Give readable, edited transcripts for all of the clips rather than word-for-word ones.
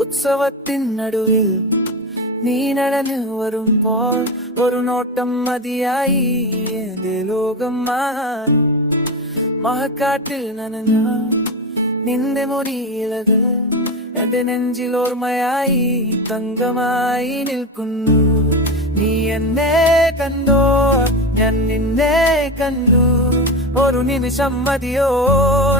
ഉത്സവത്തിൻ നടുവിൽ നീ നടന്നു വരുമ്പോൾ ഒരു നോട്ടം മതിയായി എന്റെ ലോകം മാറി. മഹക്കാട്ടിൽ നനഞ്ഞ നിന്റെ മുടിയിലകൾ എന്റെ നെഞ്ചിലോർമ്മയായി തങ്കമായി നിൽക്കുന്നു. നീ എന്നെ കണ്ടോ, ഞാൻ നിന്നെ കണ്ടു. ഒരു നിമിഷം മതിയോ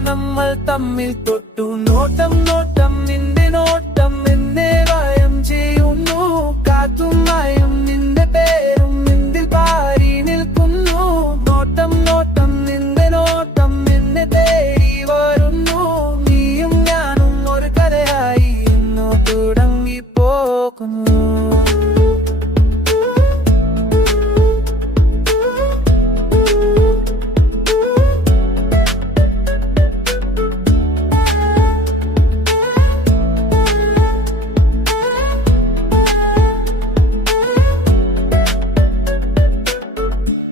നമ്മൾ തമ്മിൽ തൊട്ടു. നോട്ടം നോട്ടം നിന്റെ നോട്ടം എന്നെ ഭയം ചെയ്യുന്നു. കാറ്റും മായും നിന്റെ പേരും നിന്നിൽ പാരി നിൽക്കുന്നു. നോട്ടം നോട്ടം നിന്റെ നോട്ടം എന്നെ തേടി വരുന്നു. നീയും ഞാനും ഒരു കഥയായി ഇന്നു തുടങ്ങിപ്പോകുന്നു.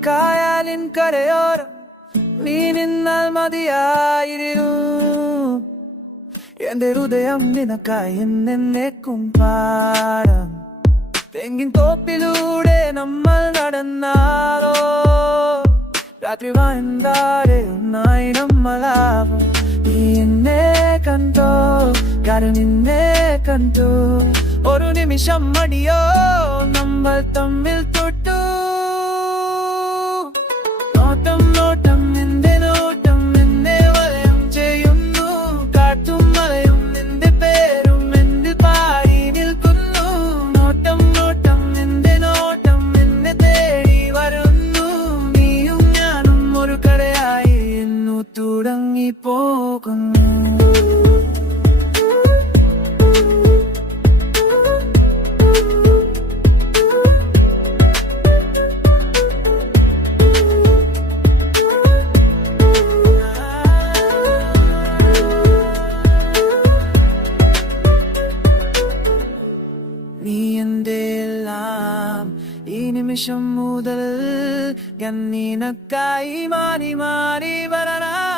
കായലിൻ കരയോരം നീ നിന്നാൽ മതിയായിരുന്നു. എന്റെ ഹൃദയം നിനക്കായി എന്നേക്കും പാടാം. തെങ്ങിൻ തോപ്പിലൂടെ നമ്മൾ നടന്നാലോ, രാത്രി വായന്താരെ ഒന്നായി നമ്മളാവും. നീ എന്നെ കണ്ടോ, കാരണം നിന്നെ കണ്ടു. ഒരു നിമിഷം മടിയോ നമ്മൾ തമ്മിൽ തൊട്ടു. നോട്ടം നോട്ടം നിന്റെ നോട്ടം എന്നെ വലയം ചെയ്യുന്നു. കാറ്റും മലയും നിന്റെ പേരും എന്നിൽ പാടി നിൽക്കുന്നു. നോട്ടം നോട്ടം നിന്റെ നോട്ടം എന്നെ തേടി വരുന്നു. നീയും ഞാനും ഒരു കഥയായി ഇന്നു തുടങ്ങിപ്പോകുന്നു. നീ എന്റെ എല്ലാം, ഈ നിമിഷം മുതൽ ഞാൻ നിനക്കായി മാറി മാറി വരാം.